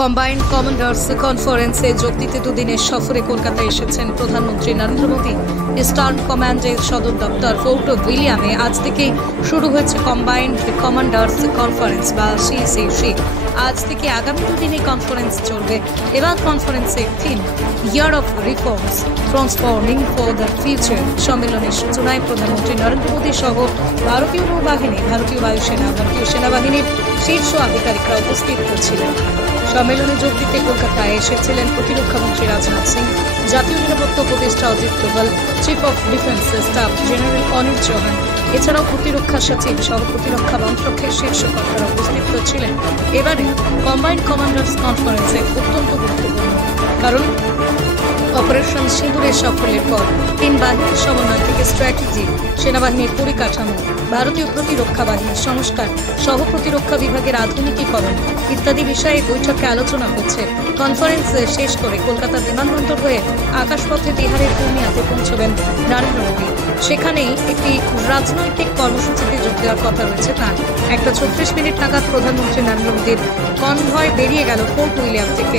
Combined commanders কনফারেন্সে যোগ দিতে দুদিনের সফরে কলকাতায় এসেছেন প্রধানমন্ত্রী নরেন্দ্র মোদী। ইস্টার্ন কমান্ডের সদর দপ্তর ফোর্ট উইলিয়ামে আজ থেকেই শুরু হয়েছে কম্বাইন্ড কমান্ডার্স কনফারেন্স বা সিসিসি। আজ থেকে আগামী দুদিনে কনফারেন্স চলবে। এবার কনফারেন্সের theme year of reforms transforming for the future. সম্মেলনের সূচনায় প্রধানমন্ত্রী নরেন্দ্র মোদী সহ ভারতীয় নৌবাহিনী, ভারতীয় বায়ুসেনা, ভারতীয় সেনাবাহিনীর শীর্ষ আধিকারিকরা উপস্থিত ছিলেন। সম্মেলনে যোগ দিতে কলকাতায় এসেছিলেন প্রতিরক্ষামন্ত্রী রাজনাথ সিং, জাতীয় নিরাপত্তা উপদেষ্টা Ajit Doval, chief of defence staff general Anil Chauhan, এছাড়াও প্রতিরক্ষা সচিব সহ প্রতিরক্ষা মন্ত্রকের শীর্ষ কর্তারা উপস্থিত ছিলেন। এবারে কম্বাইন্ড কমান্ডার্স কনফারেন্সে অত্যন্ত গুরুত্বপূর্ণ, কারণ অপারেশন সিঁদুরের সাফল্যের পর তিন বাহিনীর সমন্বয় থেকে স্ট্র্যাটেজি, সেনাবাহিনীর পরিকাঠামো, ভারতীয় প্রতিরক্ষা বাহিনীর সংস্কার সহ প্রতিরক্ষা বিভাগের আধুনিকীকরণ ইত্যাদি বিষয়ে বৈঠকে আলোচনা হচ্ছে। কনফারেন্স শেষ করে কলকাতা বিমানবন্দর হয়ে আকাশপথে বিহারের পূর্ণিয়াতে পৌঁছবেন নরেন্দ্র মোদী। সেখানেই একটি রাজনৈতিক কর্মসূচিতে যোগ দেওয়ার কথা রয়েছে তাঁর। 1:36 নাগাদ প্রধানমন্ত্রী নরেন্দ্র মোদীর কনভয় বেরিয়ে গেল ফোর্ট উইলিয়াম থেকে।